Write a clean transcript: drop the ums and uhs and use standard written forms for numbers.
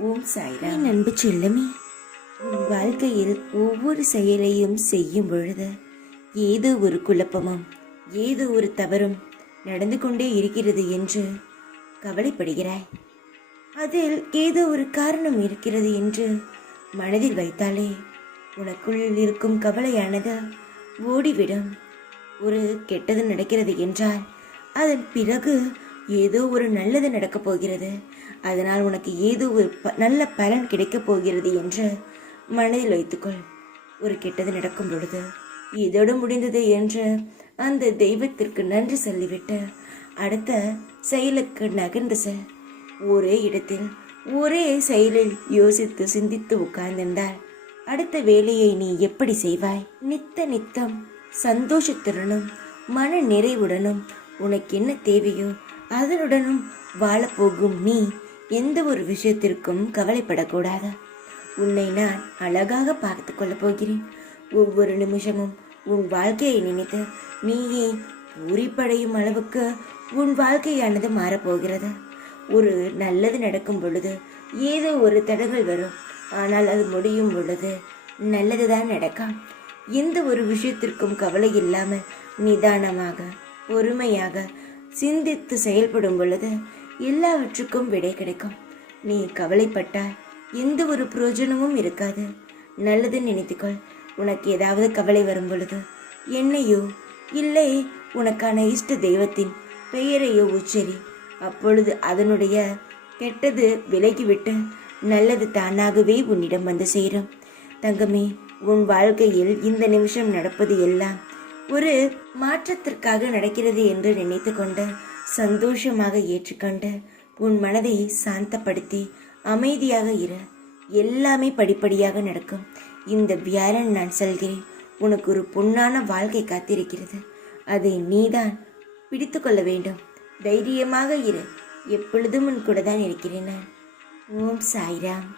ஓம் சாய்ராம். அன்பு செல்லமே, உன் வாழ்க்கையில் ஒவ்வொரு செயலையும் செய்யும் பொழுது ஏதோ ஒரு குழப்பமும் ஏதோ ஒரு தவறும் நடந்து கொண்டே இருக்கிறது என்று கவலைப்படுகிறாய். அதில் ஏதோ ஒரு காரணம் இருக்கிறது என்று மனதில் வைத்தாலே உனக்குள் இருக்கும் கவலையானது ஓடிவிடும். ஒரு கெட்டது நடக்கிறது என்றால் அதன் பிறகு ஏதோ ஒரு நல்லது நடக்கப் போகிறது, அதனால் உனக்கு ஏதோ ஒரு நல்ல பலன் கிடைக்கப் போகிறது என்று மனதில் வைத்துக்கொள். ஒரு கெட்டது நடக்கும் பொழுது இதோடு முடிந்தது என்று அந்த தெய்வத்திற்கு நன்றி சொல்லிவிட்டு அடுத்த செயலுக்கு நகர்ந்து செல். ஒரே இடத்தில் ஒரே செயலில் யோசித்து சிந்தித்து உட்கார்ந்திருந்தால் அடுத்த வேலையை நீ எப்படி செய்வாய்? நித்தம் சந்தோஷத்துடனும் மன நிறைவுடனும் உனக்கு என்ன தேவையோ அதனுடனும் வாழப்போகும் நீ எந்த ஒரு விஷயத்திற்கும் கவலைப்படக்கூடாது. உன்னை நான் அழகாக பார்த்து கொள்ளப் போகிறேன். ஒவ்வொரு நிமிஷமும் உன் வாழ்க்கையை நினைத்து நீயே பூரிப்படையும் அளவுக்கு உன் வாழ்க்கையானது மாறப்போகிறது. ஒரு நல்லது நடக்கும் பொழுது ஏதோ ஒரு தடங்கள் வரும், ஆனால் அது முடியும் பொழுது நல்லதுதான் நடக்கும். எந்த ஒரு விஷயத்திற்கும் கவலை இல்லாமல் நிதானமாக பொறுமையாக சிந்தித்து செயல்படும் பொழுது எல்லாவற்றுக்கும் விடை கிடைக்கும். நீ கவலைப்பட்டால் எந்த ஒரு பிரயோஜனமும் இருக்காது. நல்லது நினைத்துக்கொள். உனக்கு ஏதாவது கவலை வரும் பொழுது என்னையோ இல்லை உனக்கான இஷ்ட தெய்வத்தின் பெயரையோ உச்சரி. அப்பொழுது அதனுடைய கெட்டது விலகிவிட்டு நல்லது தானாகவே உன்னிடம் வந்து சேரும். தங்கமே, உன் வாழ்க்கையில் இந்த நிமிஷம் நடப்பது எல்லாம் ஒரு மாற்றத்திற்காக நடக்கிறது என்று நினைத்து கொண்டு சந்தோஷமாக ஏற்றுக்கொண்டு உன் மனதை சாந்தப்படுத்தி அமைதியாக இரு. எல்லாமே படிப்படியாக நடக்கும். இந்த வியாழன் நான் சொல்கிறேன், உனக்கு ஒரு பொன்னான வாழ்க்கை காத்திருக்கிறது. அதை நீதான் பிடித்து கொள்ள வேண்டும். தைரியமாக இரு. எப்பொழுதும் உன் கூட தான் இருக்கிறேன் நான். ஓம் சாய்ராம்.